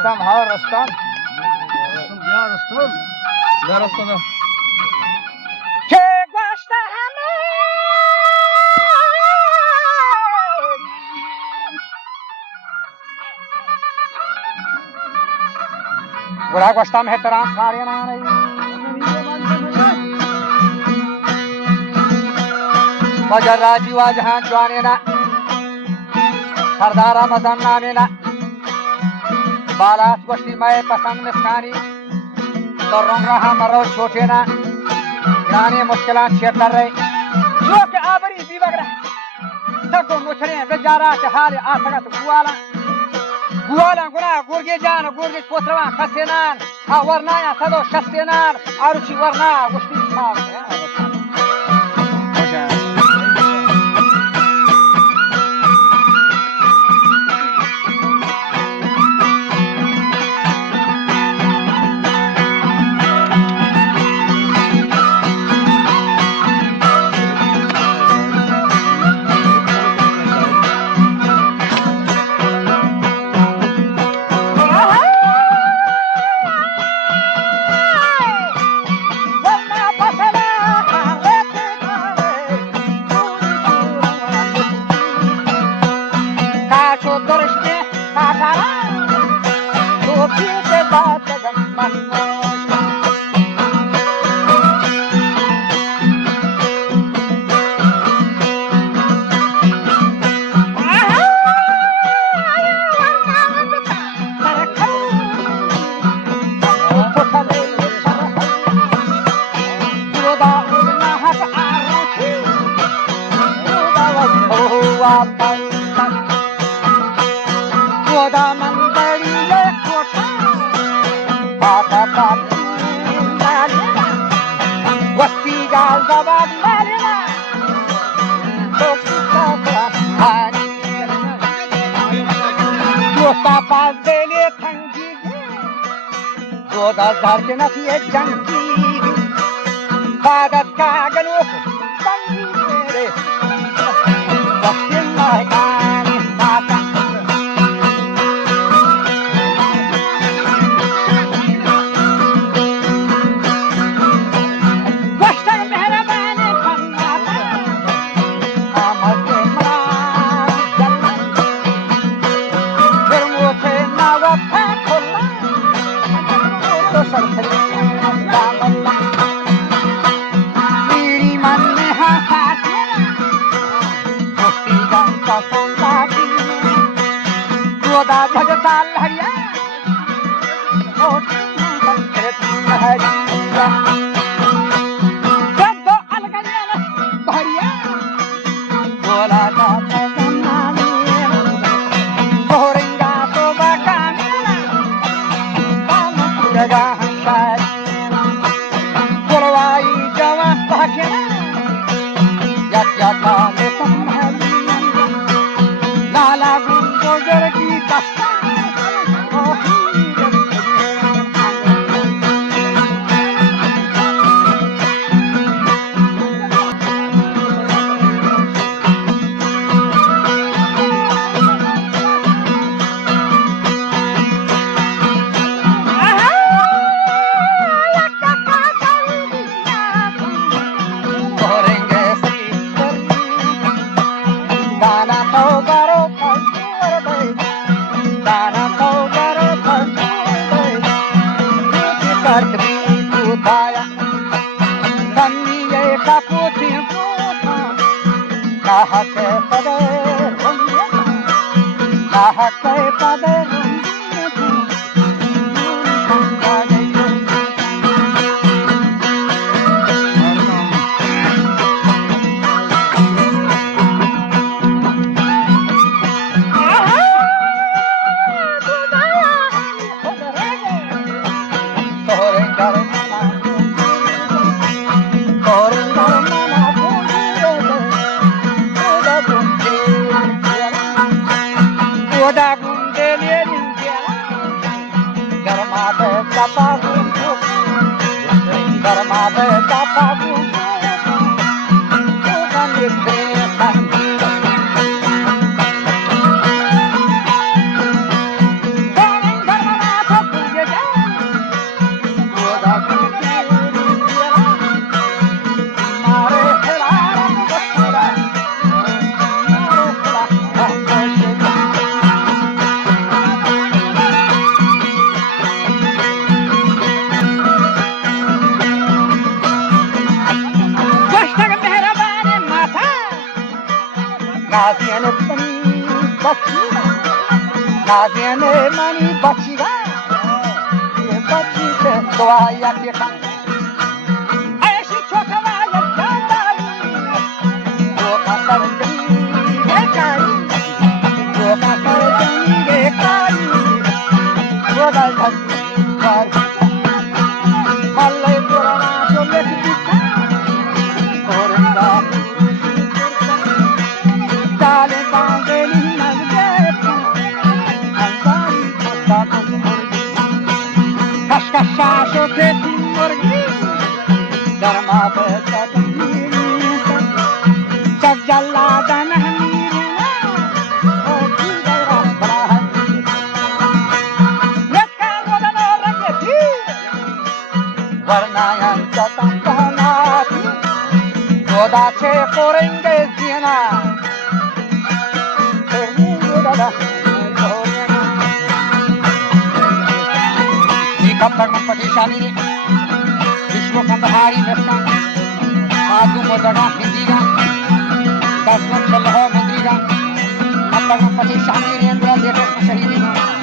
रस्तम हाँ रस्तम या रस्तम के गोश्त हमें बुढ़ा गोश्ता में तेरा खाने ना नहीं मगर राजीवा जहां जवाने ना सरदारा मदन नामे ना बालास गोश्ती मैं पसंद मिस्कानी तो रोंग रहा मरो छोटे ना गाने मुश्किलात शेयर कर रहे जो के आबरी भी बगड़ा तको मुछड़े बेचारा के हाल आसगा तो गुआला गुना गुर्गे जान गुर्गे कोतरवा खसेनान आ वरना या सदो शस्तेनान आरुचि वरना गोश्ती मार Dar ke nasi ek jangki badat ka ganuk bangi mere bastin mai kani mata goshta mehrabane kannata amar ke mara jallan gurmuthe nawa kholla मेरी मन में हंसा दोस्ती का संगाती गोदा झगता लहरिया जब दो अलगनिया भरिया बोला था सोरेंगा तो बाका मेरा जगह लाला गुंजर की दस्ता नाज़ियन मनी बचीगा नाज़ियन मनी बचीगा ये बची के दुआया के खान ऐसी छोकरा ये जाताई वो कसर गे काई वो कसर गे काई वो दाई पर मल्ले पुराना जो लेक दिखा कोरंदा चाले बांगेली नगदे अंसारी कोता मुर्गी कशकशा शोके मुर्गी धर्मा पे सदनी चक जल्ला दन हमीरना ओ की गरा बड़ा है लेका रोदन रंगे थी वरना जतन कहना थी गोदा छे कोरेंगे जीना गणपति शाली विश्व कंदहारी नशा माधु मोदड़ा हिंदीगा 10 लाख 16 मंदिरीगा गणपति शाली लेटेस्ट शहीदी